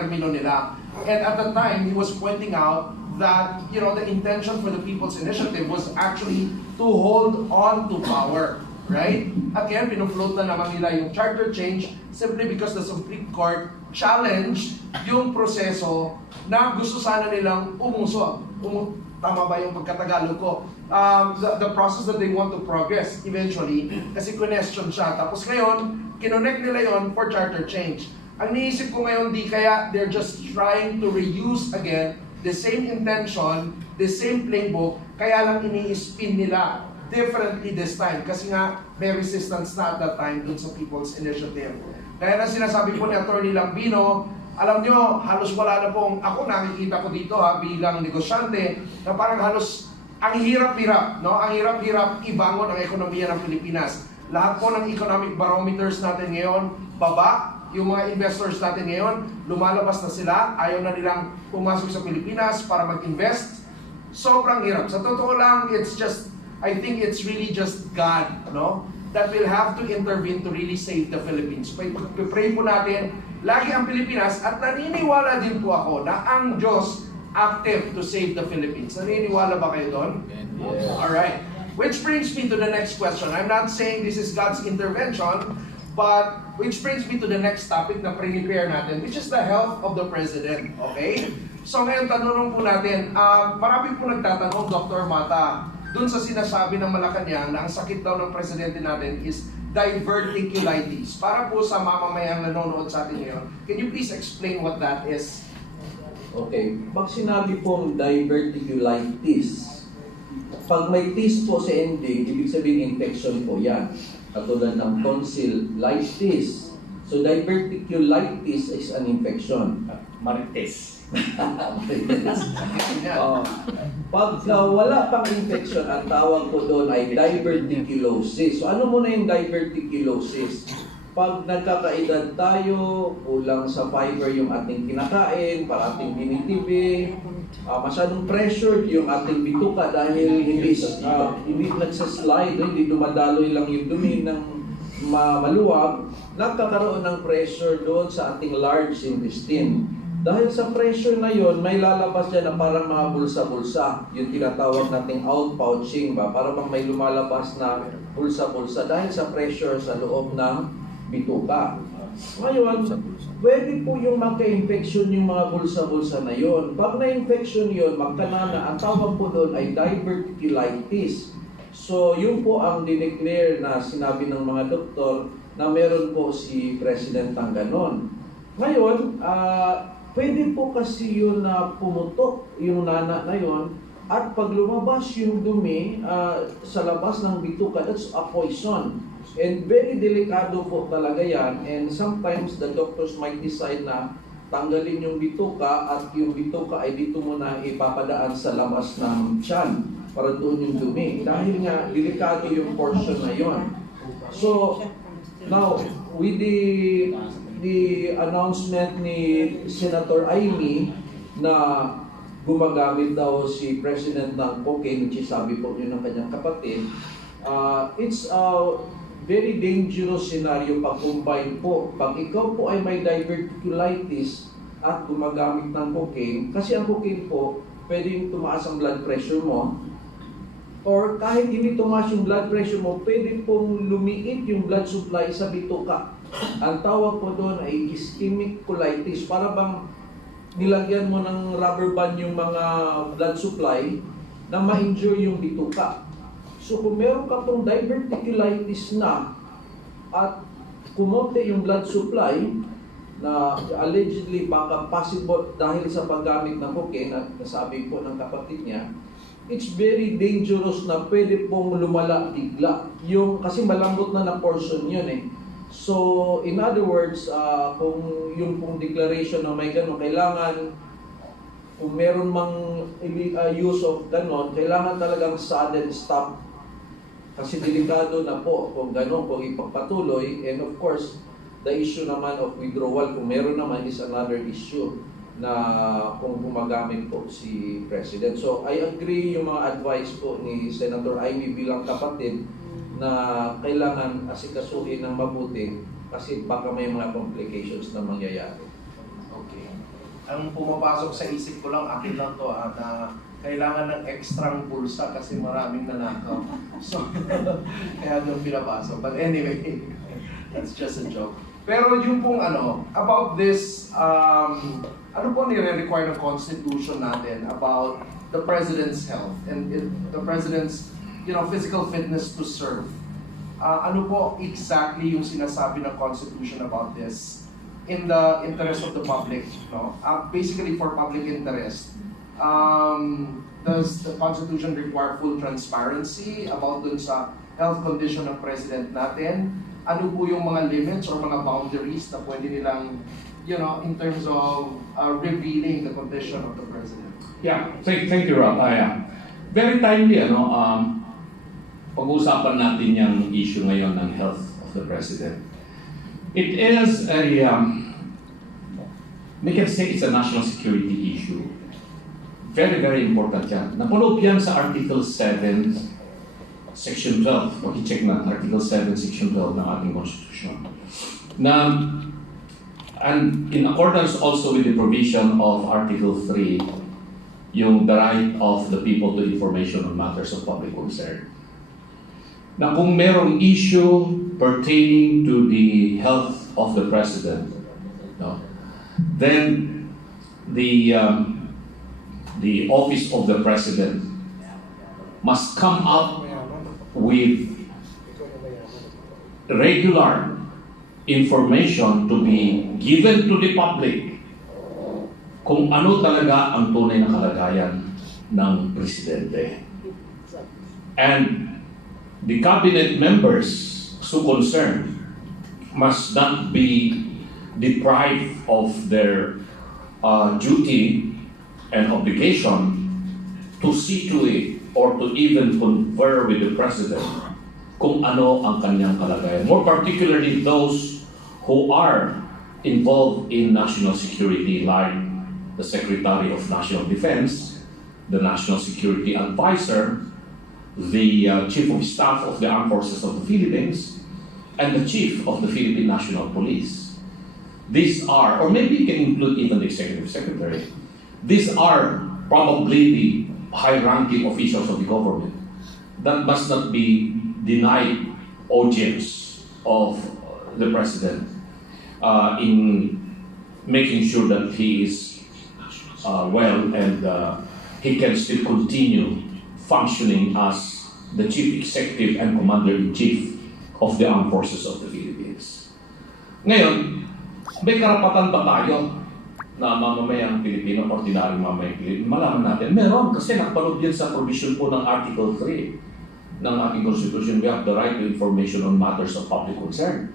termino nila. And at the time, he was pointing out that, you know, the intention for the People's Initiative was actually to hold on to power, right? At ngayon, pinufloat na naman nila yung charter change simply because the Supreme Court challenged yung proseso na gusto sana nilang umusog. Tama ba yung pagkatagalog ko? The process that they want to progress eventually, kasi question siya. Tapos ngayon, kinonect nila yon for charter change. Ang niisip ko ngayon, di kaya they're just trying to reuse again the same intention, the same playbook, kaya lang ini-spin nila differently this time. Kasi nga, may resistance na at that time dun sa People's Initiative. Kaya na sinasabi po ni Atty. Lambino, alam nyo, halos wala na pong, ako nakikita ko dito bilang negosyante, na parang halos, ang hirap-hirap, no? Ang hirap-hirap ibangon ang ekonomiya ng Pilipinas. Lahat po ng economic barometers natin ngayon, baba. Yung mga investors natin ngayon, lumalabas na sila, ayaw na nilang pumasok sa Pilipinas para mag-invest. Sobrang hirap. Sa totoo lang, it's just, I think it's really just God, no? That will have to intervene to really save the Philippines. Pray po natin, lagi ang Pilipinas, at naniniwala din po ako na ang Diyos active to save the Philippines. Naniniwala ba kayo doon? Yes. Alright. Which brings me to the next question. I'm not saying this is God's intervention, but which brings me to the next topic na prepare natin, which is the health of the President. Okay? So ngayon, tanong po natin, marami po nagtatanong, Dr. Mata, dun sa sinasabi ng Malacanang na ang sakit daw ng Presidente natin is diverticulitis. Para po sa mamamayang nanonood sa atin ngayon, can you please explain what that is? Okay, pag sinabi pong diverticulitis, pag may tis po sa ending, ibig sabihin infection po yan. Katulad ng tonsillitis. So diverticulitis is an infection. Marites. Pag wala pang infection, ang tawag po doon ay diverticulosis. So ano muna yung diverticulosis? Pag nagkakaedad tayo, kulang sa fiber yung ating kinakain, para ating binitibi, masyadong pressured yung ating bituka dahil hindi nagsaslide, hindi dumadaloy lang yung dumi ng maluwag, nagkakaroon ng pressure doon sa ating large intestine. Dahil sa pressure na yon, may lalabas dyan na parang mga bulsa-bulsa. Yung tinatawag nating outpouching ba? Para bang may lumalabas na bulsa-bulsa dahil sa pressure sa loob ng bituka. Ngayon, pwede po yung magka-infection yung mga bulsa-bulsa na yon. Pag na-infection yon, magkanana, ang tawag po doon ay diverticulitis. So, yun po ang dineclare na sinabi ng mga doktor na meron po si President ng ganon. Ngayon, pwede po kasi yun na pumutok yung nana na yon at pag lumabas yung dumi sa labas ng bituka, that's a poison. And very delikado po talaga yan. And sometimes the doctors might decide na tanggalin yung bituka at yung bituka ay dito muna ipapadaan sa labas ng tiyan para doon yung dumi. Dahil nga, delikado yung portion na yon. So, now, with the announcement ni Senator Amy na gumagamit daw si President ng cocaine, which is sabi po yun ng kanyang kapatid, it's a very dangerous scenario pag combine po. Pag ikaw po ay may diverticulitis at gumagamit ng cocaine, kasi ang cocaine po, pwedeng tumaas ang blood pressure mo, or kahit hindi tumaas yung blood pressure mo, pwede pong lumiit yung blood supply sa bituka. Ang tawag po doon ay ischemic colitis. Para bang nilagyan mo ng rubber band yung mga blood supply na ma-injure yung bituka. So kung meron ka pong diverticulitis na at kumonte yung blood supply na allegedly baka possible dahil sa paggamit ng cocaine at nasabi po ng kapatid niya, it's very dangerous na pwede pong lumala bigla. Kasi malambot na portion yun eh. So, in other words, kung yung pong declaration na may gano'n, kailangan, kung meron mang use of gano'n, kailangan talagang sudden stop. Kasi delikado na po kung gano'n, kung ipagpatuloy. And of course, the issue naman of withdrawal, kung meron naman, is another issue na kung gumagamit po si President. So, I agree yung mga advice po ni Senator Amy bilang kapatid na kailangan asikasuhin ng mabuti kasi baka may mga complications na mangyayari. Okay. ang pumapasok sa isip ko lang, akin lang to, na kailangan ng ekstrang pulsa kasi maraming nanakaw. So, kaya yung pinapasok. But anyway, that's just a joke. Pero yung pong about this, ano po nire-require ng Constitution natin about the President's health and the President's physical fitness to serve. Ano po exactly yung sinasabi ng Constitution about this in the interest of the public, no? Basically for public interest. Does the Constitution require full transparency about dun sa health condition ng President natin? Ano po yung mga limits or mga boundaries na pwede nilang, in terms of revealing the condition of the President? Yeah, thank you, Rob. Very timely, pag-uusapan natin yung issue ngayon ng health of the President. It is we can say it's a national security issue. Very, very important yan. Napulog yan sa Article 7, Section 12. Pag-check na, Article 7, Section 12 ng ating Constitution. And in accordance also with the provision of Article 3, yung the right of the people to information on matters of public concern. Na kung merong issue pertaining to the health of the President, no, then the office of the President must come up with regular information to be given to the public kung ano talaga ang tunay na kalagayan ng Presidente. And the cabinet members so concerned must not be deprived of their duty and obligation to see to it or to even confer with the President kung ano ang kanyang kalagayan. More particularly those who are involved in national security like the Secretary of National Defense, the National Security Advisor, the Chief of Staff of the Armed Forces of the Philippines, and the Chief of the Philippine National Police. These are, or maybe you can include even the Executive Secretary, these are probably the high-ranking officials of the government that must not be denied audience of the President in making sure that he is well and he can still continue functioning as the Chief Executive and Commander-in-Chief of the Armed Forces of the Philippines. Ngayon, may karapatan ba tayo na mamamayang Pilipino, ordinaryong mamamayang Pilipino? Malaman natin, meron kasi nakapanood yan sa provision po ng Article 3 ng ating Constitution. We have the right to information on matters of public concern.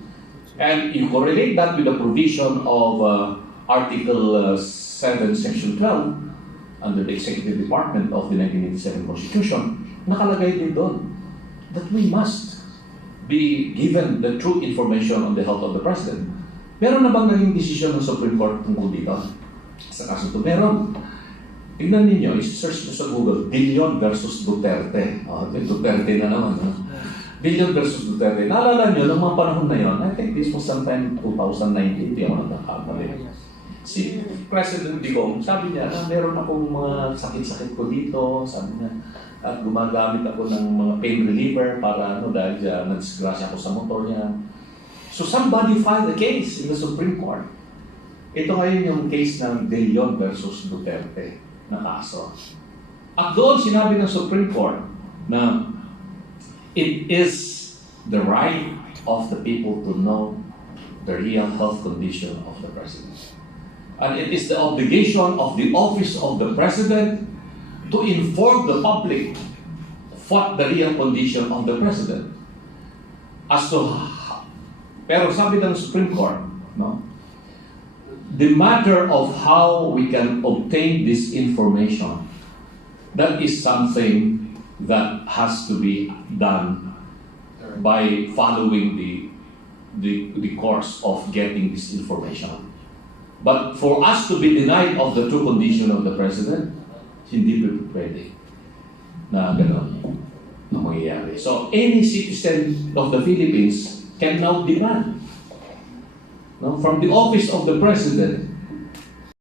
And you correlate that with the provision of Article 7, Section 12 under the Executive Department of the 1987 Constitution, nakalagay din doon that we must be given the true information on the health of the President. Meron na bang naging desisyon ng Supreme Court tungkol dito? Sa kaso ito, meron. Tignan ninyo, i-search nyo sa Google, Dillon versus Duterte. Duterte na naman. Dillon versus Duterte. Naalala nyo, ng mga panahon na yon, I think this was sometime 2019, hindi ako nagkakamali. Si President Digong, sabi niya, meron akong mga sakit-sakit ko dito, sabi niya, at gumagamit ako ng mga pain reliever para dahil nadisgrasya ako sa motor niya. So somebody filed a case in the Supreme Court. Ito ngayon yung case ng De Leon versus Duterte na kaso. At doon sinabi ng Supreme Court na it is the right of the people to know the real health condition of the President. And it is the obligation of the office of the President to inform the public of what the real condition of the President. Pero sabi ng Supreme Court, no, the matter of how we can obtain this information, that is something that has to be done by following the course of getting this information. But for us to be denied of the true condition of the President, hindi pwede na gano'n ang mangyayari. So any citizen of the Philippines can now demand from the office of the President